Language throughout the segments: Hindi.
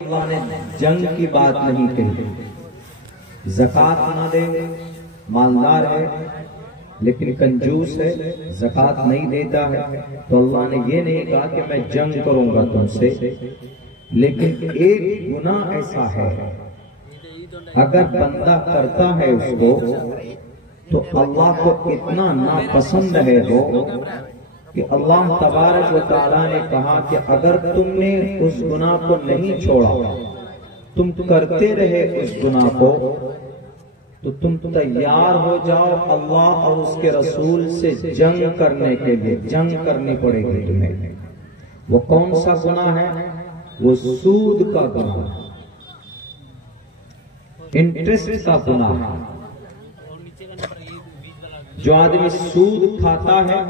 अल्लाह ने जंग की बात नहीं कही। ज़कात ना दे, मालदार है लेकिन कंजूस है, ज़कात नहीं देता है, तो अल्लाह ने ये नहीं कहा कि मैं जंग करूंगा तुमसे। लेकिन एक गुनाह ऐसा है, अगर बंदा करता है उसको तो अल्लाह को इतना नापसंद है वो कि अल्लाह तबारक व तआला ने कहा कि अगर तुमने उस गुनाह को नहीं छोड़ा, तुम करते रहे उस गुनाह को, तो तुम तैयार हो जाओ अल्लाह और उसके रसूल से जंग करने के लिए। जंग करनी पड़ेगी तुम्हें। वो कौन सा गुनाह है? वो सूद का गुनाह, इंटरेस्ट का गुनाह है। जो आदमी सूद खाता है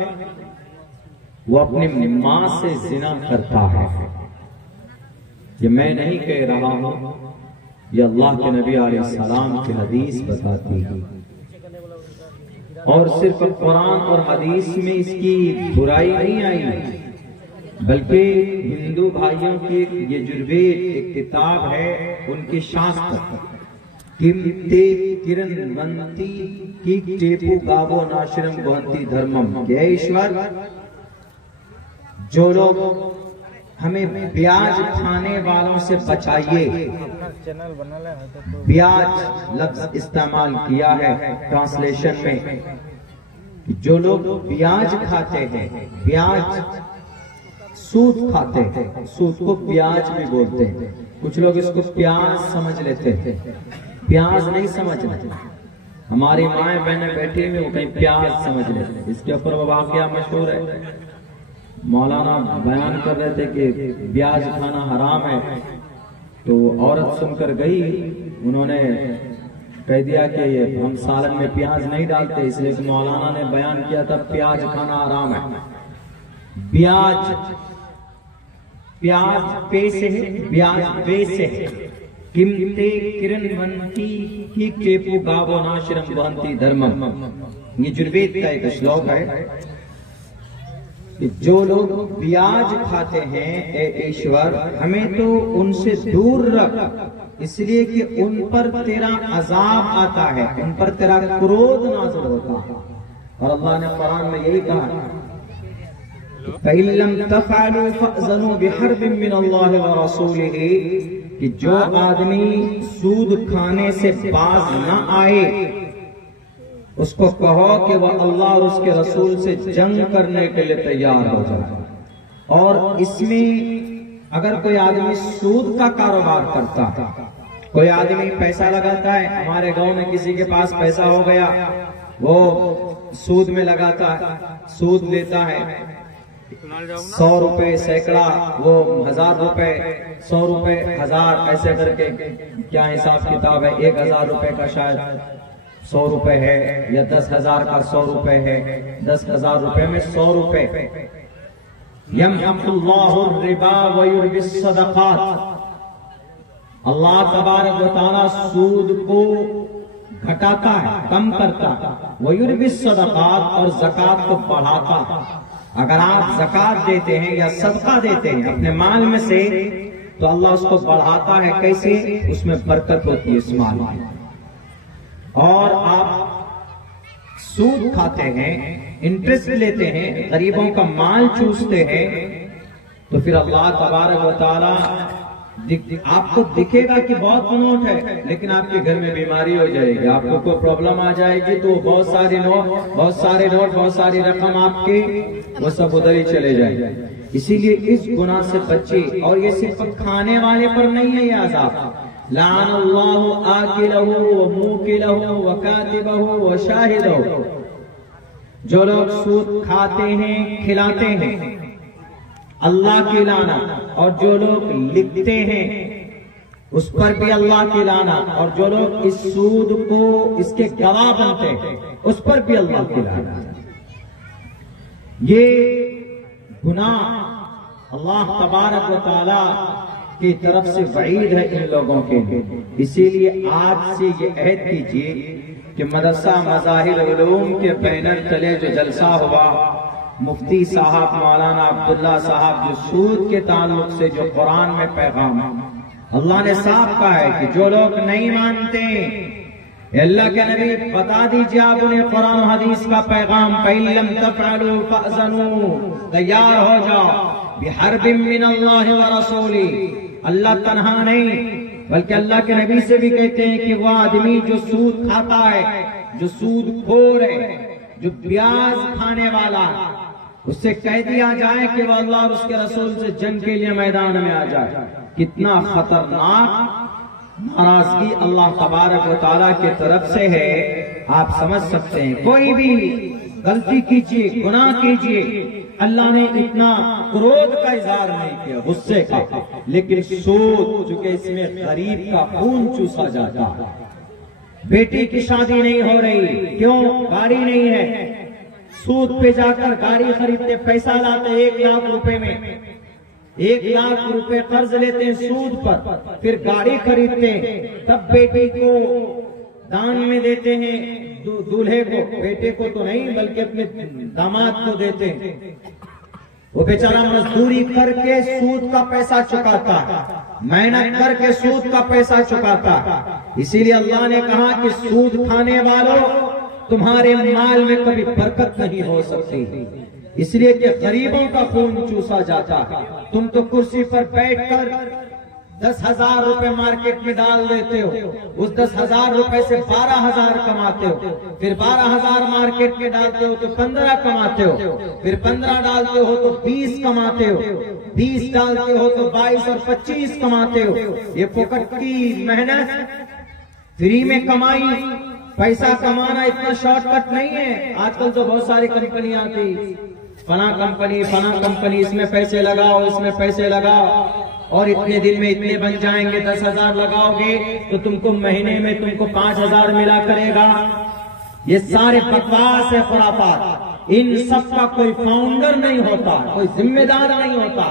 वो अपनी मां से जिना करता है। ये मैं नहीं कह रहा हूं, ये अल्लाह के नबी अलैहिस्सलाम की हदीस बताती है। और सिर्फ कुरान और हदीस में इसकी बुराई नहीं आई, बल्कि हिंदू भाइयों की यजुर्वेद एक किताब है, उनके शास्त्र किमते किरण वंती की टेपु गावो नाशरम भवंती धर्मम। के ईश्वर, जो लोग हमें ब्याज खाने वालों से बचाइए। ब्याज लफ्ज इस्तेमाल किया है ट्रांसलेशन में। जो लोग ब्याज खाते हैं, ब्याज सूद खाते हैं, सूद को ब्याज भी बोलते हैं। कुछ लोग इसको प्याज समझ लेते हैं, प्याज नहीं समझना। हमारी माएं बहनें बैठी हुई वो कहीं प्याज समझ लेते। इसके ऊपर वो वाकया मशहूर है। मौलाना बयान कर रहे थे कि ब्याज खाना हराम है, तो औरत सुनकर गई, उन्होंने कह दिया कि ये हम सालन में प्याज नहीं डालते, इसलिए कि मौलाना ने बयान किया था प्याज खाना हराम है। ब्याज, प्याज पे से है, ब्याज पे से है। किमते किरण वंती ही केपु गावो नाशरम वहंती धर्मम। ये यजुर्वेद का एक श्लोक है। जो लोग ब्याज खाते हैं, ए ईश्वर हमें तो उनसे दूर रख, इसलिए कि उन पर तेरा अजाब आता है, उन पर तेरा क्रोध नाज़िल होता है। और अल्लाह ने कुरान में यही कहा, फ़इल्लम तफ़अलू फ़अज़नू बिहर्बिन मिनल्लाहि व रसूलिही, कि जो आदमी सूद खाने से बाज न आए उसको कहो कि वह अल्लाह और उसके रसूल से जंग करने के लिए तैयार हो जाए। और इसमें अगर कोई आदमी सूद का कारोबार करता है, कोई आदमी पैसा लगाता है, हमारे गांव में किसी के पास पैसा हो गया, वो सूद में लगाता है, सूद लेता है 100 रुपए सैकड़ा, वो 1000 रुपए, 100 रुपए 1000, ऐसे करके क्या हिसाब किताब है। 1000 रुपए का शायद 100 रुपए है, या 10,000 का 100 रुपए है। 10,000 रुपए में 100 रुपए। यमहकुल्लाहु रिबा व युर्बिस सदक़ात। अल्लाह तबारक व तआला सूद को घटाता है, कम करता है। व युर्बिस सदक़ात, और ज़कात को बढ़ाता है। अगर आप ज़कात देते हैं या सदका देते हैं अपने माल में से, तो अल्लाह उसको बढ़ाता है। कैसे? उसमें बरकत होती है इस माल में। और आप सूद खाते हैं, इंटरेस्ट लेते हैं, गरीबों का माल चूसते हैं, तो फिर अल्लाह तबारक व तआला आपको दिखेगा कि बहुत नोट है, लेकिन आपके घर में बीमारी हो जाएगी, आपको कोई प्रॉब्लम आ जाएगी, तो बहुत सारे नोट, बहुत सारी रकम आपके वो सब उधर ही चले जाएंगे। इसीलिए इस गुनाह से बचे। और ये सिर्फ खाने वाले पर नहीं है ये अज़ाब। लानल्लाहु आकिलहु व मूकिलहु व कातिबहु व शाहिदहु। जो लोग सूद खाते हैं, खिलाते हैं, अल्लाह की लानत। और जो लोग लिखते हैं उस पर भी अल्लाह की लानत। और जो लोग इस सूद को इसके गवाह बनते हैं उस पर भी अल्लाह की लानत। ये गुनाह अल्लाह तबारक व तआला की तरफ से वईद है इन लोगों के लिए। इसीलिए आज से ये अहद कीजिए कि मदरसा मज़ाहिर उलूम के बैनर तले जो जलसा हुआ, मुफ्ती साहब मौलाना अब्दुल्ला साहब जो सूद के ताल्लुक से जो कुरान में पैगाम अल्लाह ने साफ कहा है कि जो लोग नहीं मानते, अल्लाह के नबी बता दीजिए आप उन्हें कुरान हदीस का पैगाम, फइल्लम तफअलू फअज़नू, तैयार हो जाओ बिहर्बिम मिनल्लाहि व रसूली। अल्लाह तन्हा नहीं बल्कि अल्लाह के नबी से भी कहते हैं कि वह आदमी जो सूद खाता है, जो सूद खोर है, जो ब्याज खाने वाला, उससे कह दिया जाए कि वह अल्लाह और उसके रसूल से जंग के लिए मैदान में आ जाए। कितना खतरनाक नाराजगी अल्लाह तबारक व तआला की तरफ से है, आप समझ सकते हैं। कोई भी गलती कीजिए, गुनाह कीजिए, अल्लाह ने इतना क्रोध का इजहार नहीं किया, गुस्से का, लेकिन सूद चूंकि इसमें गरीब का खून चूसा जाता है। बेटी की शादी नहीं हो रही, क्यों? गाड़ी नहीं है, सूद पे जाकर गाड़ी खरीदते, पैसा लाते 1 लाख रुपए में, 1 लाख रुपए कर्ज लेते हैं सूद पर, फिर गाड़ी खरीदते हैं, तब बेटी को दान में देते हैं, दूल्हे को, बेटे को तो नहीं बल्कि अपने दामाद को देते हैं। वो बेचारा मजदूरी करके सूद का पैसा चुकाता है, मेहनत करके सूद का पैसा चुकाता है। इसीलिए अल्लाह ने कहा कि सूद खाने वालों, तुम्हारे माल में कभी बरकत नहीं हो सकती, इसलिए कि गरीबों का खून चूसा जाता है। तुम तो कुर्सी पर बैठकर 10,000 रुपए मार्केट में डाल देते हो, उस 10,000 रुपए से 12,000 कमाते हो, फिर 12,000 मार्केट में डालते हो तो 15 कमाते हो, फिर 15 डालते हो तो 20 कमाते हो, 20 डालते हो तो 22 और 25 कमाते हो। ये फोकट की मेहनत, फ्री में कमाई, पैसा कमाना इतना शॉर्टकट नहीं है। आजकल तो बहुत सारी कंपनियां आती, फना कंपनी, इसमें पैसे लगाओ, इसमें पैसे लगाओ और इतने दिन में इतने बन जाएंगे, 10,000 लगाओगे तो तुमको महीने में तुमको 5,000 मिला करेगा। ये सारे बकवास है, खुराफात। इन सब का कोई फाउंडर नहीं होता, कोई जिम्मेदार नहीं होता,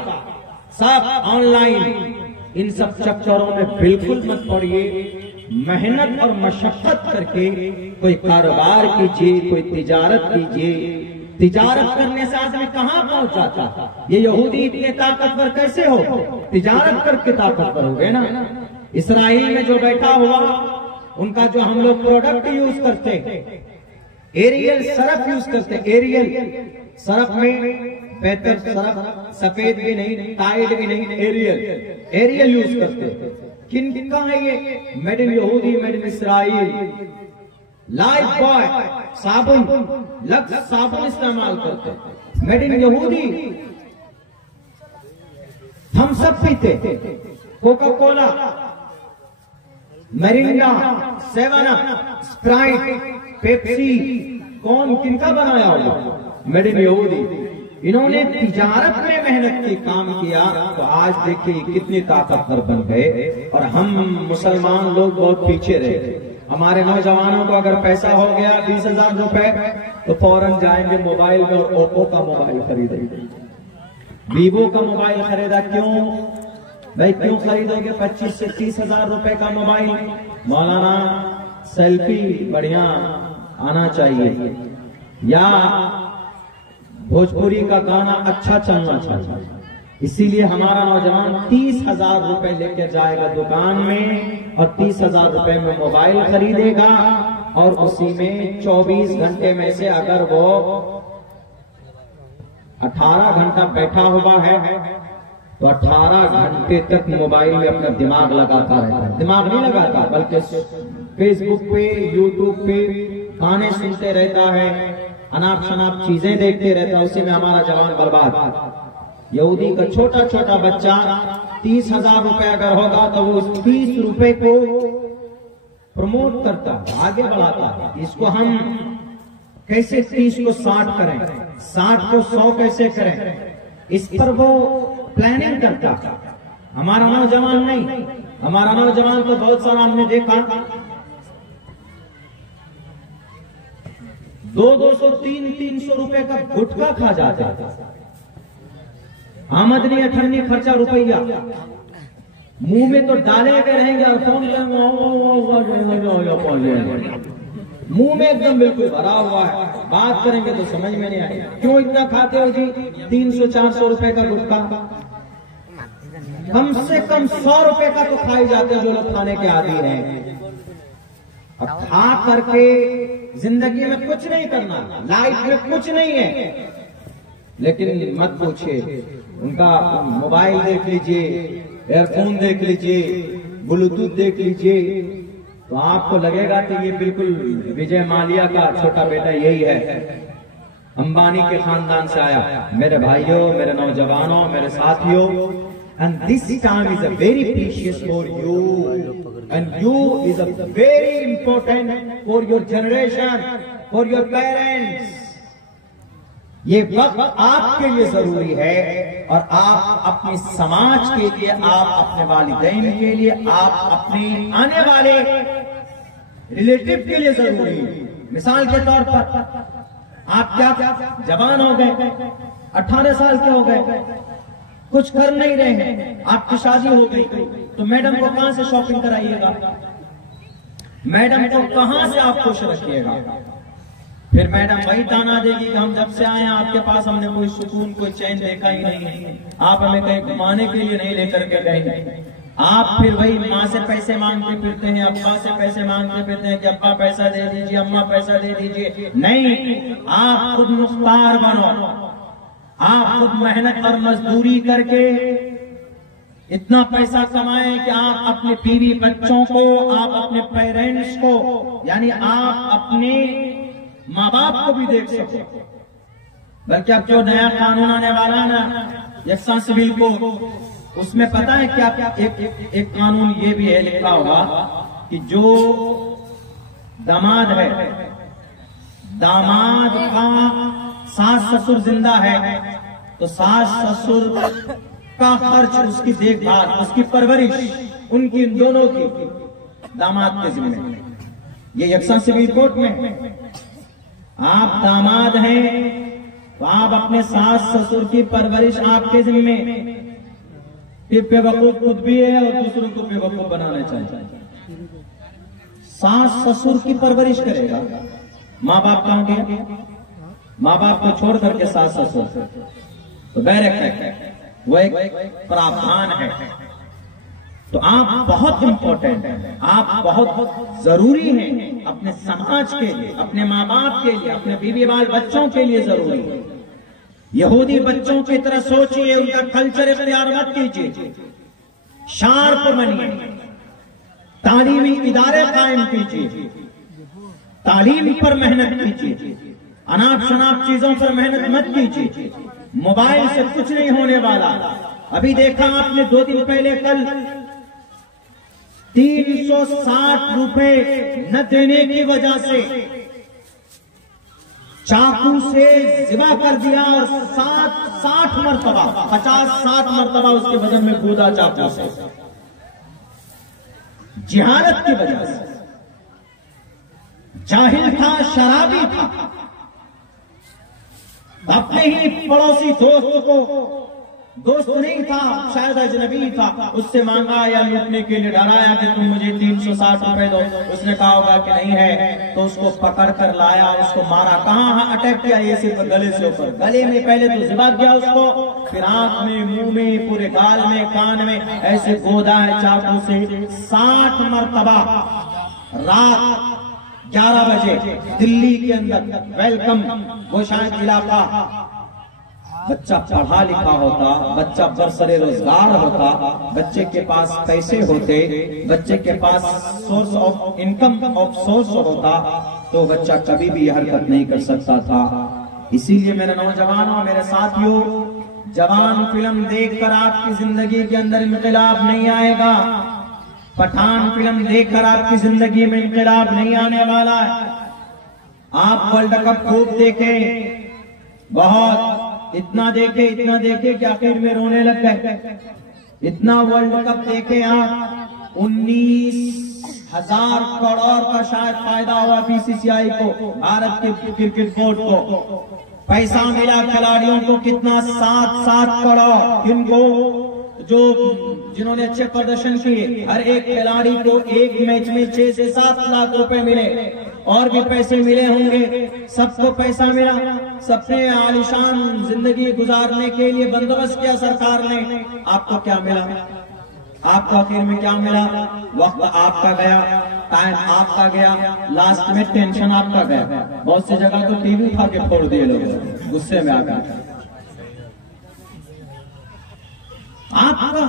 सब ऑनलाइन। इन सब चक्करों में बिल्कुल मत पड़िए। मेहनत और मशक्कत करके कोई कारोबार कीजिए, कोई तिजारत कीजिए। तिजारत करने से आदमी कहाँ पहुंच जाता? ये यहूदी इतने ताकतवर कैसे हो? तिजारत करके ताकतवर हो गए ना। इसराइल में जो बैठा हुआ, उनका जो हम लोग प्रोडक्ट यूज करते, एरियल सरफ यूज करते, एरियल सरफ में बेहतर सरफ, सफेद भी नहीं, टाइड भी नहीं, एरियल यूज करते। किन का है ये? मेड इन यहूदी, made in Israel. Lifebuoy साबुन, लक्स साबुन इस्तेमाल करते, मेड इन यहूदी। हम सब पीते, कोका कोला, मिरिंडा, 7अप, स्प्राइट, पेप्सी, कौन किनका बनाया होगा? मेड इन यहूदी। इन्होंने तिजारत में मेहनत की, काम किया, तो आज देखिए कितनी ताकतवर बन गए। और हम मुसलमान लोग बहुत पीछे रहे। हमारे नौजवानों को अगर पैसा हो गया 20,000 रुपए तो फौरन जाएंगे मोबाइल में और ओप्पो का मोबाइल खरीदेंगे, वीवो का मोबाइल खरीदा। क्यों भाई, क्यों खरीदोगे 25 से 30,000 रुपए का मोबाइल? मौलाना सेल्फी बढ़िया आना चाहिए, या भोजपुरी का गाना अच्छा चलना चाहिए। इसीलिए हमारा नौजवान 30,000 रुपए लेके जाएगा दुकान में और 30,000 रुपए में मोबाइल खरीदेगा, और उसी में 24 घंटे में से अगर वो 18 घंटा बैठा हुआ है तो 18 घंटे तक मोबाइल में अपना दिमाग लगाता रहता है। दिमाग नहीं लगाता बल्कि फेसबुक पे, यूट्यूब पे गाने सुनते रहता है, अनाप शनाप चीजें देखते रहता है। उसी में हमारा जवान बर्बाद। यहूदी का छोटा छोटा बच्चा 30,000 रुपए अगर होगा तो वो उस 30 रुपए को प्रमोट करता है, आगे बढ़ाता है। इसको हम कैसे 30 को 60 करें, 60 को 100 कैसे करें, इस पर वो प्लानिंग करता है। हमारा नौजवान नहीं, हमारा नौजवान तो बहुत सारा हमने देखा 200, 300 रुपए का गुटखा खा जाता है। आमदनी 18 खर्चा रुपया, मुंह में तो डाले गए रहेंगे और फोन मुंह में एकदम बिल्कुल भरा हुआ है, बात करेंगे तो समझ में नहीं आएगा। क्यों इतना खाते हो जी 300-400 रुपए का गुटखा? कम से कम 100 रुपए का तो खाई जाते हैं जो लोग खाने के आदी हैं। और खा करके जिंदगी में कुछ नहीं करना, लाइफ में कुछ नहीं है। लेकिन मत पूछिए, उनका मोबाइल देख लीजिए, एयरफोन देख लीजिए, ब्लूटूथ देख लीजिए, तो आपको लगेगा कि ये बिल्कुल विजय माल्या का छोटा बेटा यही है, अंबानी के खानदान से आया। मेरे भाइयों, मेरे नौजवानों, मेरे साथियों, and this time is a very precious for you, and you is a very important for your generation, for your parents. ये वक्त आपके लिए जरूरी है, और आप अपने समाज के लिए, आप अपने वालिदैन के लिए, आप अपने आने वाले रिलेटिव के लिए जरूरी है। मिसाल के तौर पर आप क्या जवान हो गए, 18 साल के हो गए, कुछ कर नहीं रहे हैं, आपकी शादी हो गई, तो मैडम को कहां से शॉपिंग कराइएगा, मैडम को कहां से आप खुश रखिएगा। फिर मैडम वही ताना देगी कि हम जब से आए हैं आपके पास हमने कोई सुकून, कोई चैन देखा ही नहीं, आप हमें कहीं घुमाने के लिए नहीं लेकर के गए। आप फिर वही माँ से पैसे मांगते फिरते हैं, अब्बा से पैसे मांगते फिरते हैं कि अब्बा पैसा दे दीजिए, अम्मा पैसा दे दीजिए। नहीं, आप खुद मुख्तार बनो, आप खुद मेहनत और मजदूरी करके इतना पैसा कमाएं कि आप अपने बीवी बच्चों को, आप अपने पेरेंट्स को, यानी आप अपने माँ बाप को भी देख सको। बल्कि अब जो नया कानून आने वाला ना, यकसा सिविल को, उसमें पता है क्या, एक कानून ये भी है लिखा हुआ कि जो दामाद है, दामाद का सास ससुर जिंदा है तो सास ससुर का खर्च, उसकी देखभाल, उसकी परवरिश, उनकी दोनों की दामाद के जिम्मे। ये यकसा सिविल कोर्ट में आप दामाद हैं तो आप अपने सास ससुर की परवरिश आपके जिम्मे। ये बेवकूफ खुद भी है और दूसरों को बेवकूफ बनाना चाहिए। सास ससुर की परवरिश करेगा, माँ बाप कहां गए, माँ बाप को छोड़ करके सास ससुर तो बैरक है, वो एक प्रावधान है। तो आप बहुत इंपॉर्टेंट हैं, आप बहुत जरूरी हैं अपने समाज के लिए, अपने माँ बाप के लिए, अपने बीवी बाल बच्चों के लिए जरूरी है। यहूदी बच्चों की तरह सोचिए, उनका कल्चर इख्तियार मत कीजिए, शार्प बनिए, तालीमी इदारे कायम कीजिए, तालीम पर मेहनत कीजिए, अनाप शनाप चीजों पर मेहनत मत कीजिए। मोबाइल से कुछ नहीं होने वाला। अभी देखा आपने 2 दिन पहले, कल 360 रुपए न देने की वजह से चाकू से जिबा कर दिया और 60 मरतबा, 50-60 मरतबा उसके बदन में कूदा चाकू से, जिहालत की वजह से। जाहिल था, शराबी था, अपने ही पड़ोसी दोस्त को, दोस्त नहीं था, शायद अजनबी था, उससे मांगा या लूटने के लिए डराया कि तुम मुझे 360 रुपए दो। उसने कहा होगा कि नहीं है, तो उसको पकड़ कर लाया, उसको मारा। कहाँ अटैक किया, ये सिर्फ गले से ऊपर, गले में पहले तो जिबा किया उसको, फिर आंख में, मुंह में, पूरे गाल में, कान में ऐसे गोदा है चाकू से 60 मरतबा। रात 11 बजे दिल्ली के अंदर, वेलकम, वो शायद इलाका, बच्चा पढ़ा लिखा होता, बच्चा बरसरे रोजगार होता, बच्चे के पास पैसे होते, बच्चे के पास source of income of source होता, तो बच्चा कभी भी यह हरकत नहीं कर सकता था। इसीलिए मेरे नौजवानों, मेरे साथियों, जवान फिल्म देखकर आपकी जिंदगी के अंदर इनकलाब नहीं आएगा। पठान फिल्म देखकर आपकी जिंदगी में इनकलाब नहीं आने वाला है। आप वर्ल्ड कप खूब देखें, बहुत, इतना देखे कि आखिर में रोने लग गए। इतना वर्ल्ड कप देखे आप, 19,000 करोड़ का शायद फायदा हुआ बीसीसीआई को, भारत के क्रिकेट बोर्ड को। पैसा मिला खिलाड़ियों को कितना, 7 करोड़। इनको जिन्होंने अच्छे प्रदर्शन किए, हर एक खिलाड़ी को एक मैच में 6 से 7 लाख रुपए मिले, और भी पैसे मिले होंगे, सबको पैसा मिला। सबने आलिशान जिंदगी गुजारने के लिए बंदोबस्त किया सरकार ने। आपको क्या मिला? आपको आखिर में क्या मिला? वक्त आपका गया, टाइम आपका गया, लास्ट में टेंशन आपका गया। बहुत सी जगह तो टीवी उठा के फोड़ दिए लोग गुस्से में आकर। आपका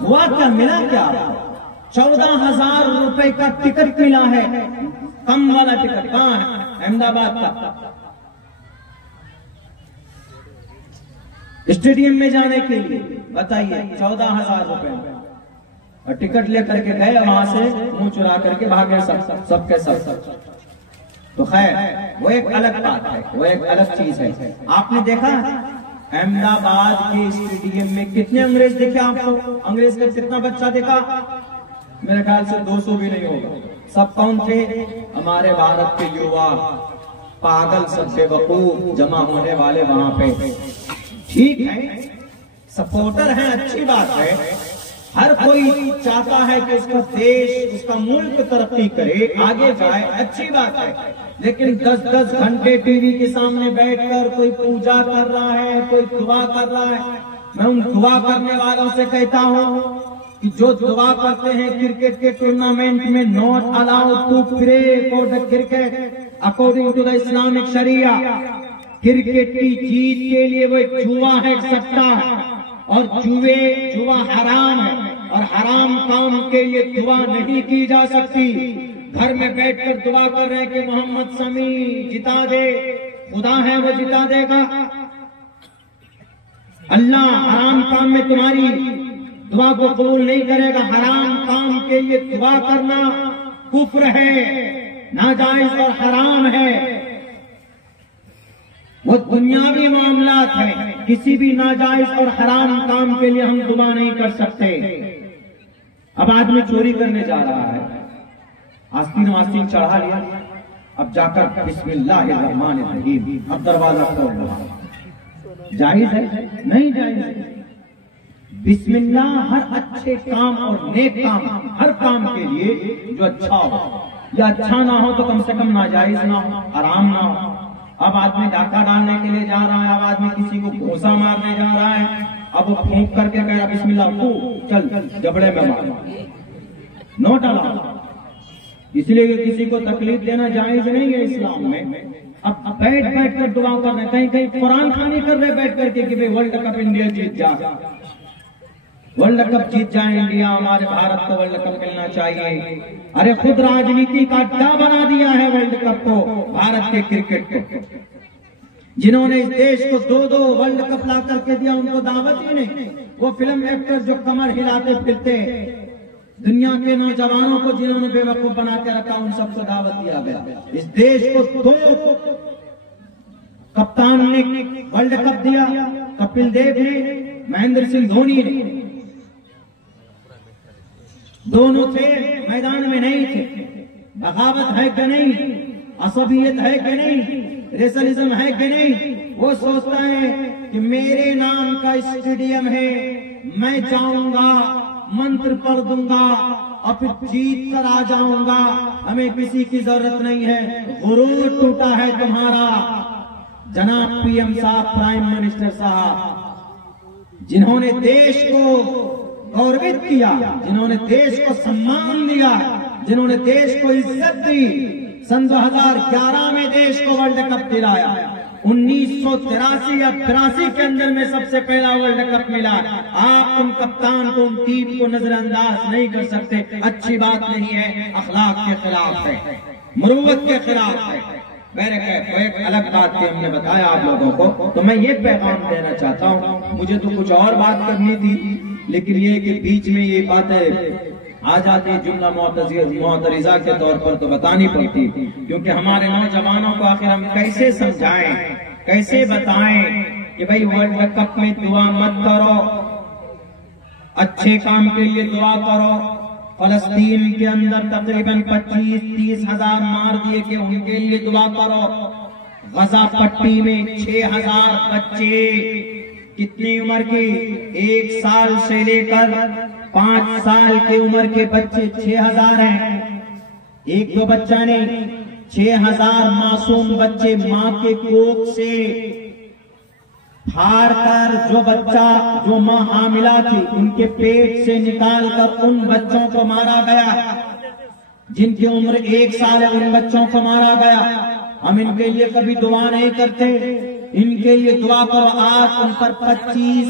हुआ क्या, मिला क्या? 14,000 रुपए का टिकट मिला है, कम वाला टिकट। कहां है? अहमदाबाद का, स्टेडियम में जाने के लिए। बताइए 14,000 रुपए और टिकट लेकर के गए, वहां से मुंह चुरा करके भागे सबके सब। तो खैर वो एक अलग बात है, वो एक अलग चीज है। आपने देखा अहमदाबाद के स्टेडियम में कितने अंग्रेज देखे आपको? अंग्रेज का कितना बच्चा देखा? मेरे ख्याल से 200 भी नहीं होगा। सब कौन थे? हमारे भारत के युवा, पागल, सब बेवकूफ जमा होने वाले वहां पे। ठीक है, सपोर्टर हैं, अच्छी बात है। हर कोई चाहता है कि उसका देश, उसका मुल्क तरक्की करे, आगे जाए, अच्छी बात है। लेकिन 10-10 घंटे टीवी के सामने बैठकर कोई पूजा कर रहा है, कोई दुआ कर रहा है। मैं उन दुआ करने वालों से कहता हूं कि जो दुआ करते हैं क्रिकेट के टूर्नामेंट में, not allowed to pray for the cricket according to the Islamic शरिया। क्रिकेट की जीत के लिए वो एक जुआ है, सट्टा है, और जुआ हराम है, और हराम काम के लिए दुआ नहीं की जा सकती। घर में बैठकर दुआ कर रहे हैं कि मोहम्मद शमी जिता दे, खुदा है वो जिता देगा। अल्लाह हराम काम में तुम्हारी दुआ को कबूल नहीं करेगा। हराम काम के लिए दुआ करना कुफ्र है, नाजायज और हराम है। वो दुनियावी मामलात है, किसी भी नाजायज और हराम काम के लिए हम दुआ नहीं कर सकते। अब आदमी चोरी करने जा रहा है, आस्तीन चढ़ा लिया, अब जाकर बिस्मिल्लाहिर्रहमानिर्रहीम, अब दरवाजा खोल रहा है। जायज है? नहीं जायज है। बिस्मिल्लाह हर अच्छे काम और नेक काम, हर काम के लिए जो अच्छा हो, या अच्छा ना हो तो कम से कम नाजायज ना हो, हराम ना हो। अब आदमी डाका डालने के लिए जा रहा है, अब आदमी किसी को घोसा मारने जा रहा है, अब वो फूंक करके कह रहा बिस्मिल्लाह, तू चल जबड़े में मार, नोट अलाउड। इसलिए कि किसी को तकलीफ देना जायज नहीं है इस्लाम में। अब बैठ कर दुआ कर रहे, कहीं कहीं कुरान खानी कर रहे बैठ करके कि भाई वर्ल्ड कप इंडिया जीत जा, वर्ल्ड कप जीत जाए इंडिया, हमारे भारत को वर्ल्ड कप खेलना चाहिए। अरे खुद राजनीति का अड्डा बना दिया है वर्ल्ड कप को, भारत के क्रिकेट को। जिन्होंने इस देश को 2-2 वर्ल्ड कप ला करके दिया, उनको दावत ही नहीं। वो फिल्म एक्टर जो कमर हिलाते फिरते, दुनिया के नौजवानों को जिन्होंने बेवकूफ बना के रखा, उन सबको दावत दिया गया। इस देश को 2 कप्तान ने वर्ल्ड कप दिया, कपिल देव ने, महेंद्र सिंह धोनी ने। दोनों थे, मैदान में नहीं थे। बगावत है कि नहीं, असबियत है कि नहीं, रेसलिज्म है कि नहीं। वो सोचता है कि मेरे नाम का स्टेडियम है, मैं जाऊंगा, मंत्र पढ़ दूंगा और फिर जीत कर आ जाऊंगा, हमें किसी की जरूरत नहीं है। गुरूर टूटा है तुम्हारा। जनाब पीएम साहब, प्राइम मिनिस्टर साहब, जिन्होंने देश को गौरवित किया, जिन्होंने देश को सम्मान दिया, जिन्होंने देश को इज्जत दी, सन 2011 में देश को वर्ल्ड कप दिलाया, 1983 या 83 के अंदर में सबसे पहला वर्ल्ड कप मिला। आप उन कप्तान को, उन टीम को नजरअंदाज नहीं कर सकते। अच्छी बात नहीं है, अखलाक के खिलाफ है, मुरुवत के खिलाफ है। मैंने एक अलग बात की हमने बताया आप लोगों को, तो मैं ये पैगाम देना चाहता हूँ। मुझे तो कुछ और बात करनी थी, लेकिन ये कि बीच में ये बातें आ जाती, जुमला मोतरिजा के तौर पर तो बतानी पड़ती, क्योंकि हमारे नौजवानों को आखिर हम कैसे समझाएं, कैसे बताएं कि भाई वर्ल्ड कप में दुआ मत करो, अच्छे काम के लिए दुआ करो। फलस्तीन के अंदर तकरीबन 25-30 हजार मार दिए कि उनके लिए दुआ करो। गजा पट्टी में 6000 बच्चे, कितनी उम्र के, 1 साल से लेकर 5 साल की उम्र के बच्चे 6000 हैं। एक दो बच्चा नहीं, 6000 मासूम बच्चे मां के कोख से फाड़ कर जो बच्चा, जो मां हामिला थी, उनके पेट से निकाल कर उन बच्चों को मारा गया जिनकी उम्र 1 साल है, उन बच्चों को मारा गया। हम इनके लिए कभी दुआ नहीं करते, इनके लिए दुआ करो। आज उन पर 25